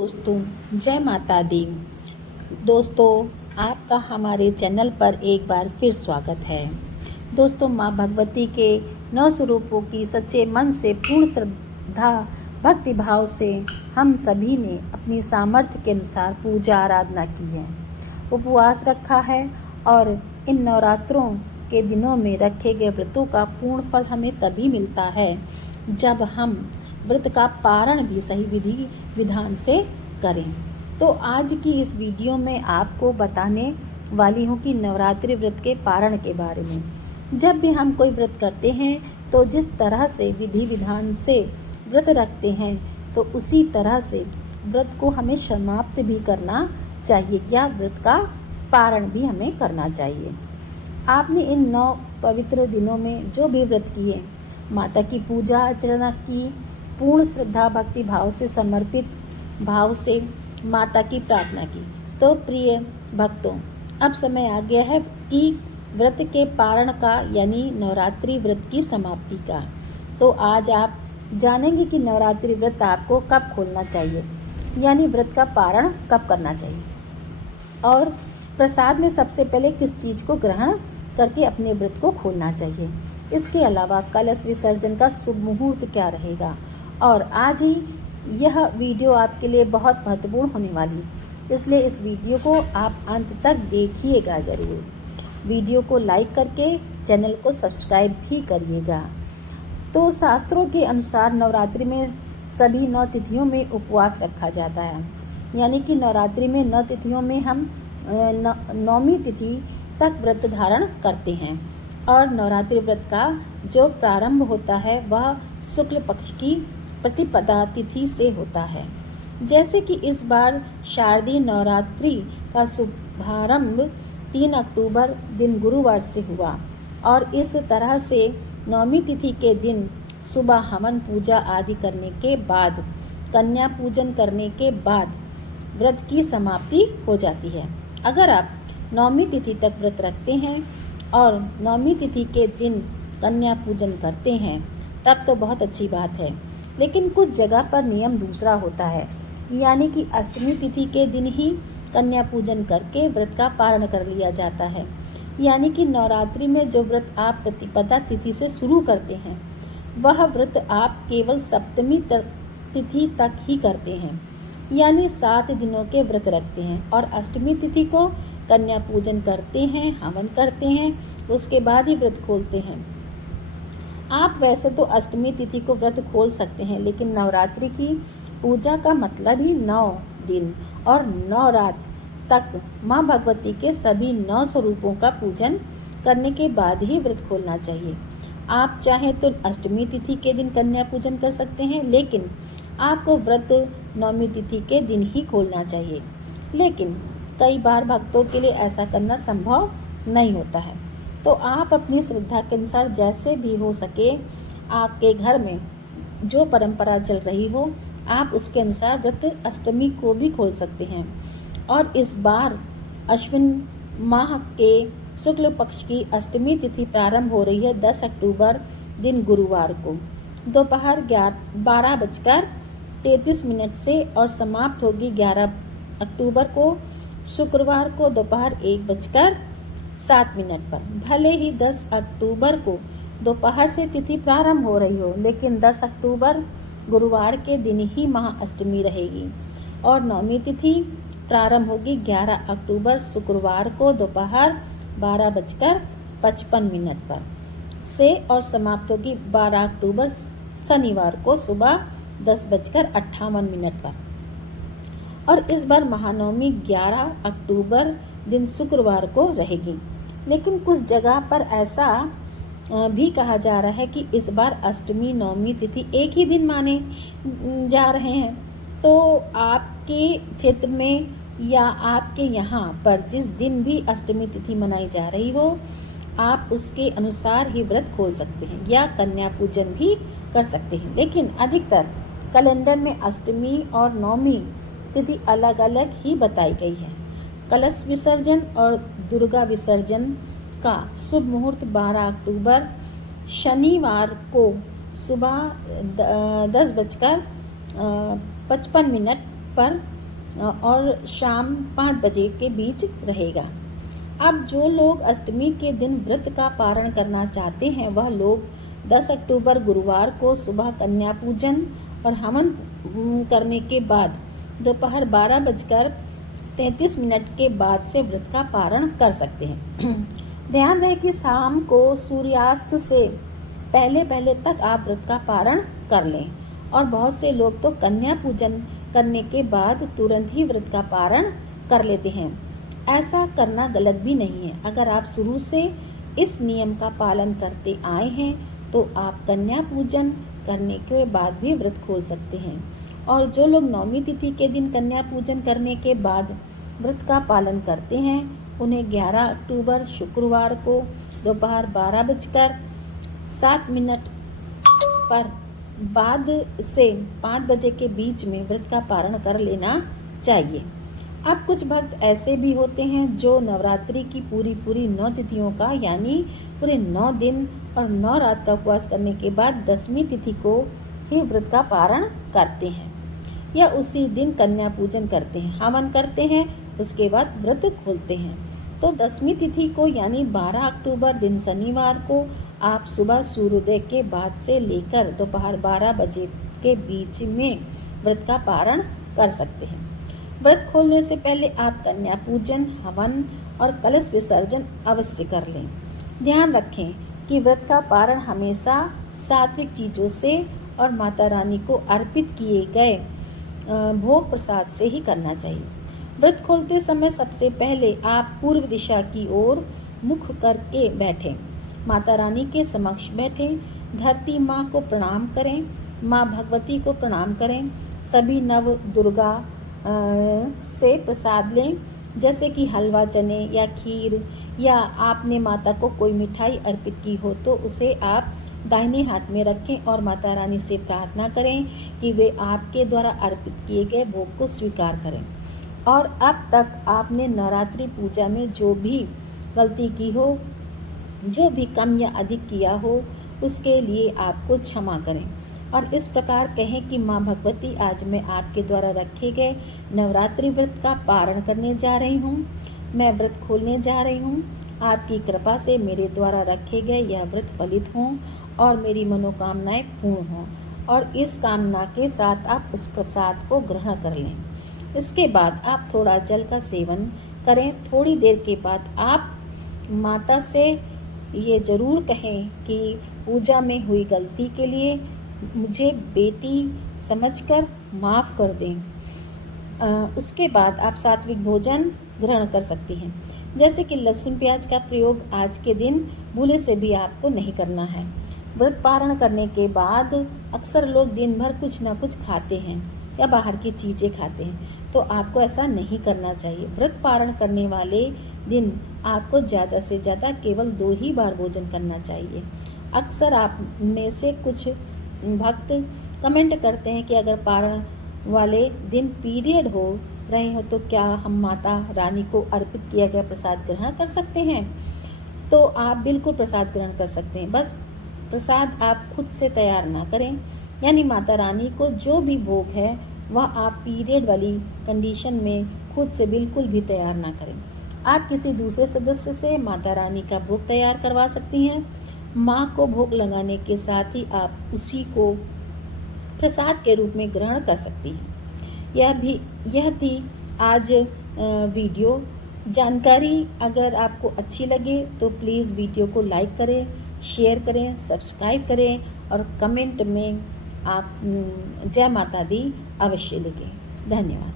दोस्तों, जय माता दी। दोस्तों, आपका हमारे चैनल पर एक बार फिर स्वागत है। दोस्तों, माँ भगवती के 9 स्वरूपों की सच्चे मन से पूर्ण श्रद्धा भक्ति भाव से हम सभी ने अपनी सामर्थ्य के अनुसार पूजा आराधना की है, उपवास रखा है और इन नवरात्रों के दिनों में रखे गए व्रतों का पूर्ण फल हमें तभी मिलता है जब हम व्रत का पारण भी सही विधि विधान से करें। तो आज की इस वीडियो में आपको बताने वाली हूँ कि नवरात्रि व्रत के पारण के बारे में। जब भी हम कोई व्रत करते हैं तो जिस तरह से विधि विधान से व्रत रखते हैं तो उसी तरह से व्रत को हमें समाप्त भी करना चाहिए या व्रत का पारण भी हमें करना चाहिए। आपने इन 9 पवित्र दिनों में जो भी व्रत किए, माता की पूजा अर्चना की, पूर्ण श्रद्धा भक्ति भाव से समर्पित भाव से माता की प्रार्थना की, तो प्रिय भक्तों, अब समय आ गया है कि व्रत के पारण का यानी नवरात्रि व्रत की समाप्ति का। तो आज आप जानेंगे कि नवरात्रि व्रत आपको कब खोलना चाहिए, यानी व्रत का पारण कब करना चाहिए, और प्रसाद में सबसे पहले किस चीज़ को ग्रहण करके अपने व्रत को खोलना चाहिए। इसके अलावा कलश विसर्जन का शुभ मुहूर्त क्या रहेगा। और आज ही यह वीडियो आपके लिए बहुत महत्वपूर्ण होने वाली, इसलिए इस वीडियो को आप अंत तक देखिएगा ज़रूर। वीडियो को लाइक करके चैनल को सब्सक्राइब भी करिएगा। तो शास्त्रों के अनुसार नवरात्रि में सभी 9 तिथियों में उपवास रखा जाता है, यानी कि नवरात्रि में 9 तिथियों में हम 9वीं तिथि तक व्रत धारण करते हैं। और नवरात्रि व्रत का जो प्रारंभ होता है वह शुक्ल पक्ष की प्रतिपदा तिथि से होता है। जैसे कि इस बार शारदीय नवरात्रि का शुभारंभ 3 अक्टूबर दिन गुरुवार से हुआ और इस तरह से 9वीं तिथि के दिन सुबह हवन पूजा आदि करने के बाद, कन्या पूजन करने के बाद व्रत की समाप्ति हो जाती है। अगर आप 9वीं तिथि तक व्रत रखते हैं और 9वीं तिथि के दिन कन्या पूजन करते हैं तब तो बहुत अच्छी बात है, लेकिन कुछ जगह पर नियम दूसरा होता है, यानी कि अष्टमी तिथि के दिन ही कन्या पूजन करके व्रत का पारण कर लिया जाता है। यानी कि नवरात्रि में जो व्रत आप प्रतिपदा तिथि से शुरू करते हैं वह व्रत आप केवल सप्तमी तिथि तक ही करते हैं, यानी 7 दिनों के व्रत रखते हैं और अष्टमी तिथि को कन्या पूजन करते हैं, हवन करते हैं, उसके बाद ही व्रत खोलते हैं। आप वैसे तो अष्टमी तिथि को व्रत खोल सकते हैं, लेकिन नवरात्रि की पूजा का मतलब ही 9 दिन और 9 रात तक माँ भगवती के सभी 9 स्वरूपों का पूजन करने के बाद ही व्रत खोलना चाहिए। आप चाहें तो अष्टमी तिथि के दिन कन्या पूजन कर सकते हैं, लेकिन आपको व्रत 9वीं तिथि के दिन ही खोलना चाहिए। लेकिन कई बार भक्तों के लिए ऐसा करना संभव नहीं होता है, तो आप अपनी श्रद्धा के अनुसार जैसे भी हो सके, आपके घर में जो परंपरा चल रही हो, आप उसके अनुसार व्रत अष्टमी को भी खोल सकते हैं। और इस बार अश्विन माह के शुक्ल पक्ष की अष्टमी तिथि प्रारंभ हो रही है 10 अक्टूबर दिन गुरुवार को दोपहर 12:33 से और समाप्त होगी 11 अक्टूबर को शुक्रवार को दोपहर 1:07 पर। भले ही 10 अक्टूबर को दोपहर से तिथि प्रारंभ हो रही हो, लेकिन 10 अक्टूबर गुरुवार के दिन ही महाअष्टमी रहेगी और 9वीं तिथि प्रारंभ होगी 11 अक्टूबर शुक्रवार को दोपहर 12:55 पर से और समाप्त होगी 12 अक्टूबर शनिवार को सुबह 10:58 पर। और इस बार महानवमी 11 अक्टूबर दिन शुक्रवार को रहेगी, लेकिन कुछ जगह पर ऐसा भी कहा जा रहा है कि इस बार अष्टमी 9वीं तिथि एक ही दिन माने जा रहे हैं। तो आपके क्षेत्र में या आपके यहाँ पर जिस दिन भी अष्टमी तिथि मनाई जा रही हो, आप उसके अनुसार ही व्रत खोल सकते हैं या कन्या पूजन भी कर सकते हैं। लेकिन अधिकतर कैलेंडर में अष्टमी और 9वीं तिथि अलग अलग ही बताई गई है। कलश विसर्जन और दुर्गा विसर्जन का शुभ मुहूर्त 12 अक्टूबर शनिवार को सुबह 10:55 पर और शाम 5 बजे के बीच रहेगा। अब जो लोग अष्टमी के दिन व्रत का पारण करना चाहते हैं वह लोग 10 अक्टूबर गुरुवार को सुबह कन्या पूजन और हवन करने के बाद दोपहर 12:33 के बाद से व्रत का पारण कर सकते हैं। ध्यान रहे कि शाम को सूर्यास्त से पहले पहले तक आप व्रत का पारण कर लें, और बहुत से लोग तो कन्या पूजन करने के बाद तुरंत ही व्रत का पारण कर लेते हैं। ऐसा करना गलत भी नहीं है। अगर आप शुरू से इस नियम का पालन करते आए हैं तो आप कन्या पूजन करने के बाद भी व्रत खोल सकते हैं। और जो लोग नवमी तिथि के दिन कन्या पूजन करने के बाद व्रत का पालन करते हैं उन्हें 11 अक्टूबर शुक्रवार को दोपहर 12:07 पर बाद से 5 बजे के बीच में व्रत का पारण कर लेना चाहिए। अब कुछ भक्त ऐसे भी होते हैं जो नवरात्रि की पूरी 9 तिथियों का यानी पूरे 9 दिन और 9 रात का उपवास करने के बाद 10वीं तिथि को ही व्रत का पारण करते हैं या उसी दिन कन्या पूजन करते हैं, हवन करते हैं, उसके बाद व्रत खोलते हैं। तो 10वीं तिथि को यानी 12 अक्टूबर दिन शनिवार को आप सुबह सूर्योदय के बाद से लेकर दोपहर 12 बजे के बीच में व्रत का पारण कर सकते हैं। व्रत खोलने से पहले आप कन्या पूजन, हवन और कलश विसर्जन अवश्य कर लें। ध्यान रखें कि व्रत का पारण हमेशा सात्विक चीज़ों से और माता रानी को अर्पित किए गए भोग प्रसाद से ही करना चाहिए। व्रत खोलते समय सबसे पहले आप पूर्व दिशा की ओर मुख करके बैठें, माता रानी के समक्ष बैठें, धरती माँ को प्रणाम करें, माँ भगवती को प्रणाम करें, सभी नव दुर्गा से प्रसाद लें, जैसे कि हलवा चने या खीर, या आपने माता को कोई मिठाई अर्पित की हो तो उसे आप दाहिने हाथ में रखें और माता रानी से प्रार्थना करें कि वे आपके द्वारा अर्पित किए गए भोग को स्वीकार करें। और अब तक आपने नवरात्रि पूजा में जो भी गलती की हो, जो भी कम या अधिक किया हो, उसके लिए आपको क्षमा करें और इस प्रकार कहें कि माँ भगवती, आज मैं आपके द्वारा रखे गए नवरात्रि व्रत का पारण करने जा रही हूँ। मैं व्रत खोलने जा रही हूँ। आपकी कृपा से मेरे द्वारा रखे गए यह व्रत फलित हों और मेरी मनोकामनाएं पूर्ण हों। और इस कामना के साथ आप उस प्रसाद को ग्रहण कर लें। इसके बाद आप थोड़ा जल का सेवन करें। थोड़ी देर के बाद आप माता से ये ज़रूर कहें कि पूजा में हुई गलती के लिए मुझे बेटी समझकर माफ़ कर दें। उसके बाद आप सात्विक भोजन ग्रहण कर सकती हैं, जैसे कि लहसुन प्याज का प्रयोग आज के दिन भूले से भी आपको नहीं करना है। व्रत पारण करने के बाद अक्सर लोग दिन भर कुछ ना कुछ खाते हैं या बाहर की चीज़ें खाते हैं, तो आपको ऐसा नहीं करना चाहिए। व्रत पारण करने वाले दिन आपको ज़्यादा से ज़्यादा केवल 2 ही बार भोजन करना चाहिए। अक्सर आप में से कुछ भक्त कमेंट करते हैं कि अगर पारण वाले दिन पीरियड हो रहे हो तो क्या हम माता रानी को अर्पित किया गया प्रसाद ग्रहण कर सकते हैं? तो आप बिल्कुल प्रसाद ग्रहण कर सकते हैं, बस प्रसाद आप खुद से तैयार ना करें। यानी माता रानी को जो भी भोग है वह आप पीरियड वाली कंडीशन में खुद से बिल्कुल भी तैयार ना करें। आप किसी दूसरे सदस्य से माता रानी का भोग तैयार करवा सकती हैं। माँ को भोग लगाने के साथ ही आप उसी को प्रसाद के रूप में ग्रहण कर सकती हैं। यह थी आज वीडियो जानकारी। अगर आपको अच्छी लगे तो प्लीज़ वीडियो को लाइक करें, शेयर करें, सब्सक्राइब करें और कमेंट में आप जय माता दी अवश्य लिखें। धन्यवाद।